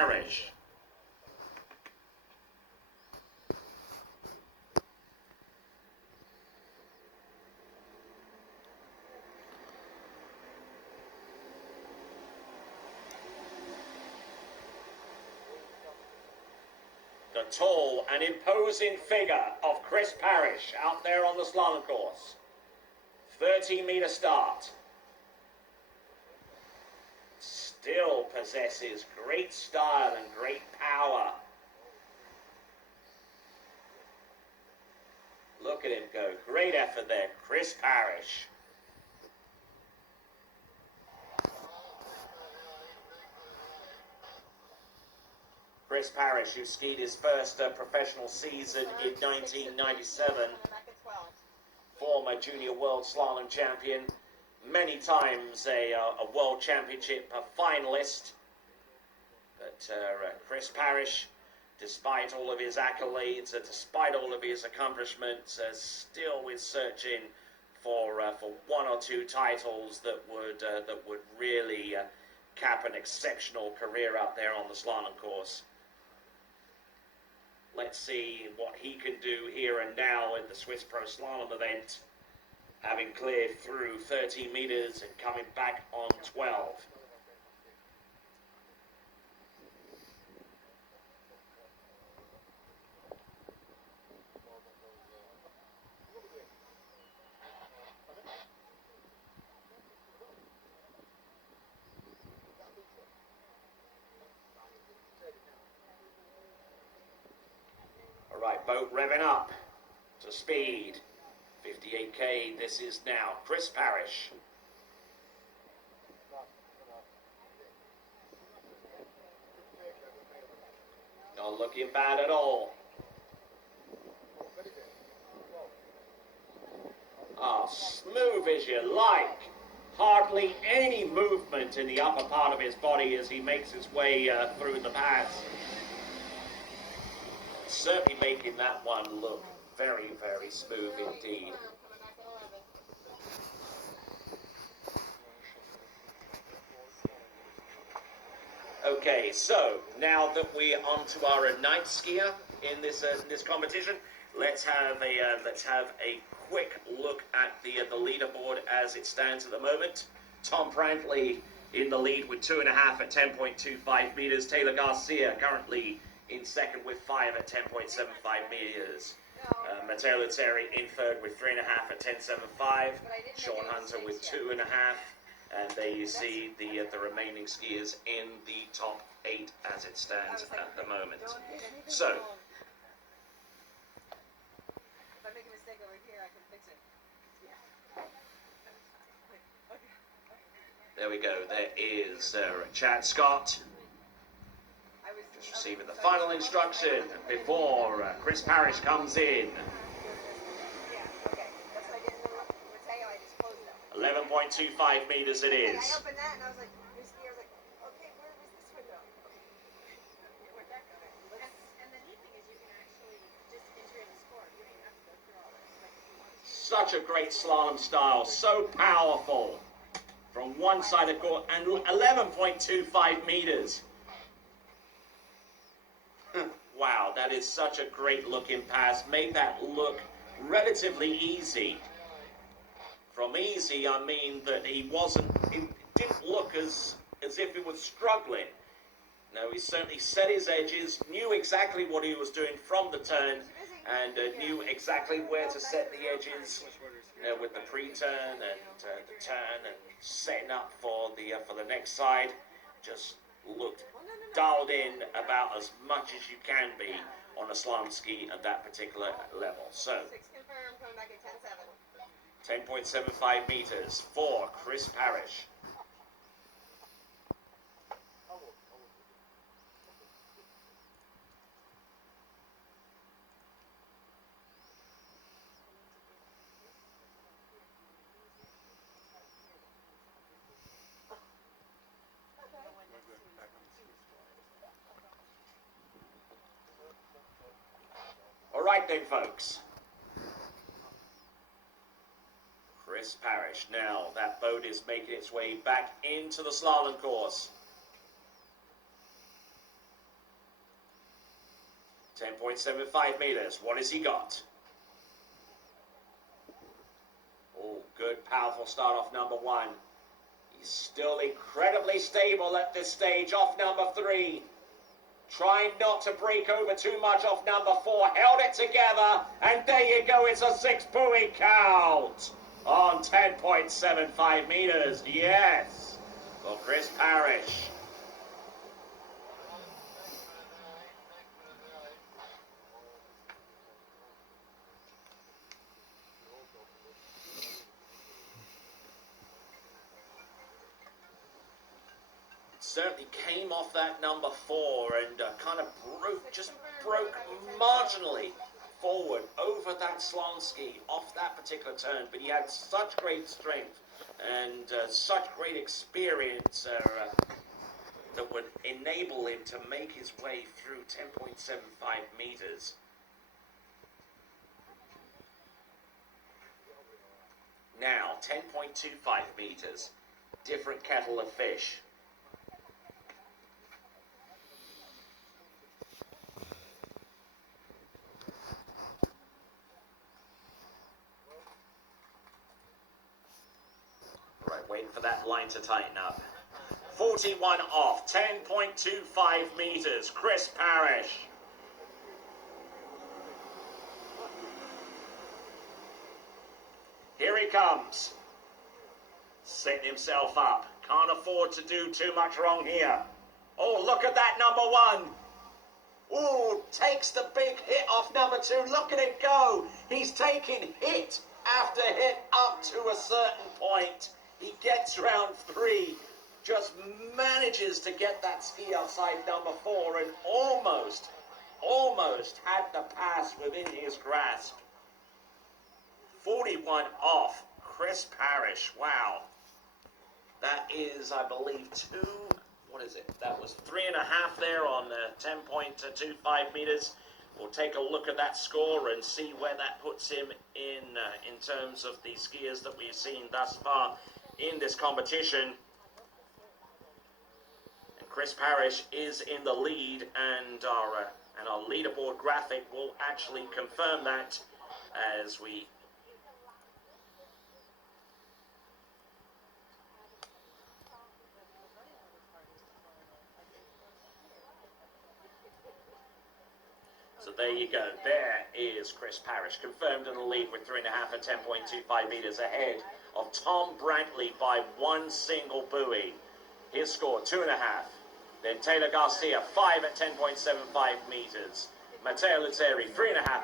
Parrish. The tall and imposing figure of Chris Parrish out there on the slalom course. 30-meter start. Still possesses great style and great power. Look at him go. Great effort there, Chris Parrish. Chris Parrish, who skied his first professional season in 1997, former junior world slalom champion, many times a world championship finalist. But Chris Parrish, despite all of his accolades, despite all of his accomplishments, still is searching for one or two titles that would really cap an exceptional career out there on the slalom course. Let's see what he can do here and now in the Swiss Pro Slalom event, having cleared through 30 meters and coming back on 12. All right, boat revving up to speed. 58k, this is now Chris Parrish. Not looking bad at all. Smooth as you like. Hardly any movement in the upper part of his body as he makes his way through the pass. Certainly making that one look very, very smooth indeed. Okay, so now that we're on to our ninth skier in this competition, let's have a quick look at the leaderboard as it stands at the moment. Tom Brantley in the lead with 2.5 at 10.25 meters. Taylor Garcia currently in second with 5 at 10.75 meters. Matteo Lutteri in third with 3.5 at 10.75. Sean Hunter with 2.5. And there you see the remaining skiers in the top 8 as it stands at the moment. So, if I make a mistake over here, I can fix it. there we go. There is Chad Scott. Just receiving the final instruction before Chris Parrish comes in. 11.25 meters it is. I opened that and I was like, okay, where was this window? Where'd that go? And the neat thing is you can actually just enter in the score. You don't even have to go through all this. Such a great slalom style, so powerful. From one side of court, and 11.25 meters. Wow, that is such a great looking pass. Made that look relatively easy. From easy, I mean that it didn't look as if he was struggling. No, he certainly set his edges, knew exactly what he was doing from the turn, and knew exactly where to set the edges, with the pre-turn and the turn, and setting up for the next side. Just looked dialed in about as much as you can be on a slalom ski at that particular level. So, 10.75 meters for Chris Parrish. All right then, folks. Chris Parrish. Now that boat is making its way back into the slalom course. 10.75 meters. What has he got? Oh, good, powerful start off number one. He's still incredibly stable at this stage off number three. Trying not to break over too much off number four. Held it together. And there you go. It's a 6-buoy count on 10.75 meters. Yes. For Chris Parrish. Certainly came off that number four and kind of broke marginally forward over that slalom ski off that particular turn, but he had such great strength and such great experience that would enable him to make his way through 10.75 meters. Now 10.25 meters, different kettle of fish. Waiting for that line to tighten up. 41 off, 10.25 meters, Chris Parrish. Here he comes. Setting himself up. Can't afford to do too much wrong here. Oh, look at that number one. Ooh, takes the big hit off number two. Look at it go. He's taking hit after hit up to a certain point. He gets round three, just manages to get that ski outside number four and almost had the pass within his grasp. 41 off, Chris Parrish. Wow. That is, I believe, that was 3.5 there on 10.25 meters. We'll take a look at that score and see where that puts him in terms of the skiers that we've seen thus far in this competition. And Chris Parrish is in the lead, and our leaderboard graphic will actually confirm that as we So there you go. There is Chris Parrish, confirmed in the lead with 3.5 at 10.25 meters, ahead of Tom Brantley by one single buoy. His score, 2.5. Then Taylor Garcia, 5 at 10.75 meters. Matteo Luzzeri, 3.5.